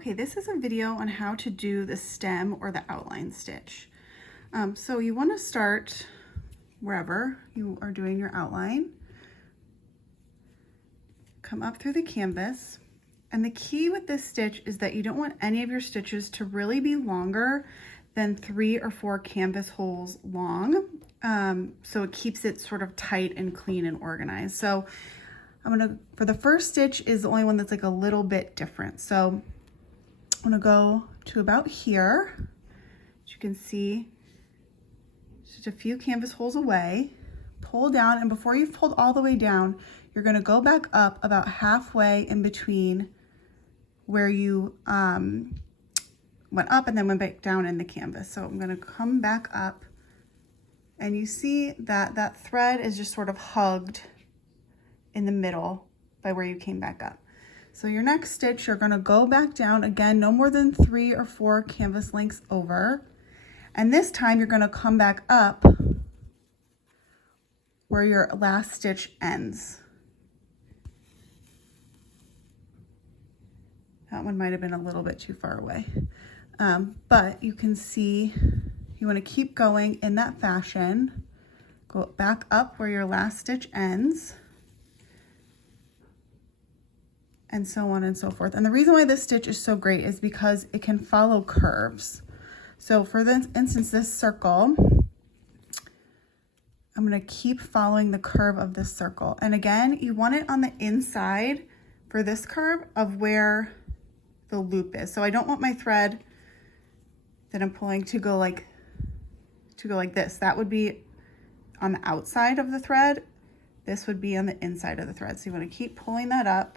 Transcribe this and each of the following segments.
Okay, this is a video on how to do the stem or the outline stitch. So you want to start wherever you are doing your outline. Come up through the canvas. And the key with this stitch is that you don't want any of your stitches to really be longer than 3 or 4 canvas holes long. So it keeps it sort of tight and clean and organized. So for the first stitch is the only one that's like a little bit different. So I'm gonna go to about here. As you can see, just a few canvas holes away, pull down, and before you've pulled all the way down, you're gonna go back up about halfway in between where you went up and then went back down in the canvas. So I'm gonna come back up, and you see that that thread is just sort of hugged in the middle by where you came back up. So your next stitch, you're gonna go back down again, no more than 3 or 4 canvas lengths over. And this time you're gonna come back up where your last stitch ends. That one might have been a little bit too far away. But you can see, you wanna keep going in that fashion. Go back up where your last stitch ends, and so on and so forth. And the reason why this stitch is so great is because it can follow curves. So for instance, this circle, I'm gonna keep following the curve of this circle. And again, you want it on the inside for this curve of where the loop is. So I don't want my thread that I'm pulling to go like this. That would be on the outside of the thread. This would be on the inside of the thread. So you wanna keep pulling that up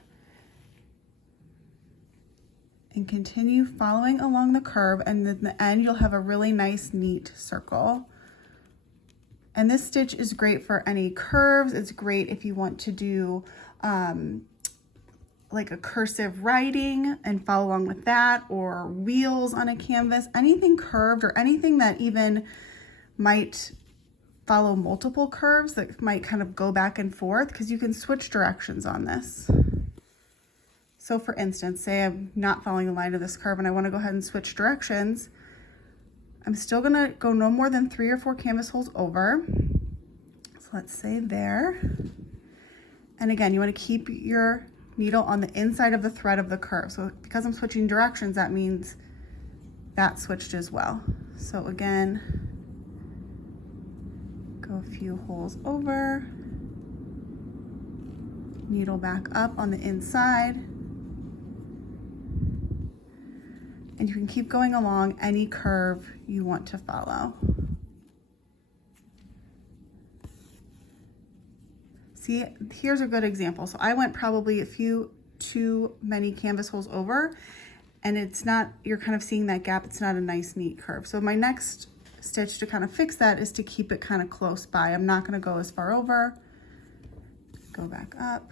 and continue following along the curve, and in the end you'll have a really nice neat circle. And this stitch is great for any curves. It's great if you want to do like a cursive writing and follow along with that, or wheels on a canvas, anything curved or anything that even might follow multiple curves that might kind of go back and forth, because you can switch directions on this. So for instance, say I'm not following the line of this curve and I want to go ahead and switch directions. I'm still going to go no more than 3 or 4 canvas holes over. So let's say there. And again, you want to keep your needle on the inside of the thread of the curve. So because I'm switching directions, that means that switched as well. So again, go a few holes over, needle back up on the inside. And you can keep going along any curve you want to follow. See, here's a good example. So I went probably a few too many canvas holes over, and it's not, you're kind of seeing that gap. It's not a nice, neat curve. So my next stitch to kind of fix that is to keep it kind of close by. I'm not going to go as far over. Go back up.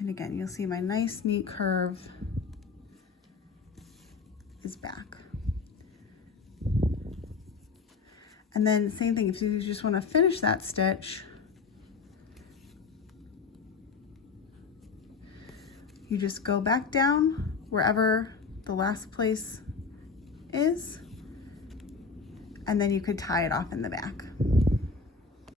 And again, you'll see my nice, neat curve is back. And then same thing, if you just want to finish that stitch, you just go back down wherever the last place is, and then you could tie it off in the back.